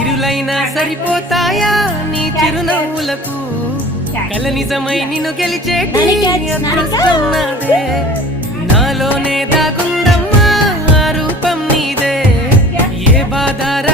సిరులైనా సరిపోతాయా నీ చిరునవ్వులకు కల నిజమై నిన్ను గెలిచేటి అదృష్టం నాదే నాలోనే దాగుందమ్మా ఆ రూపం నీదే ఏ బాధ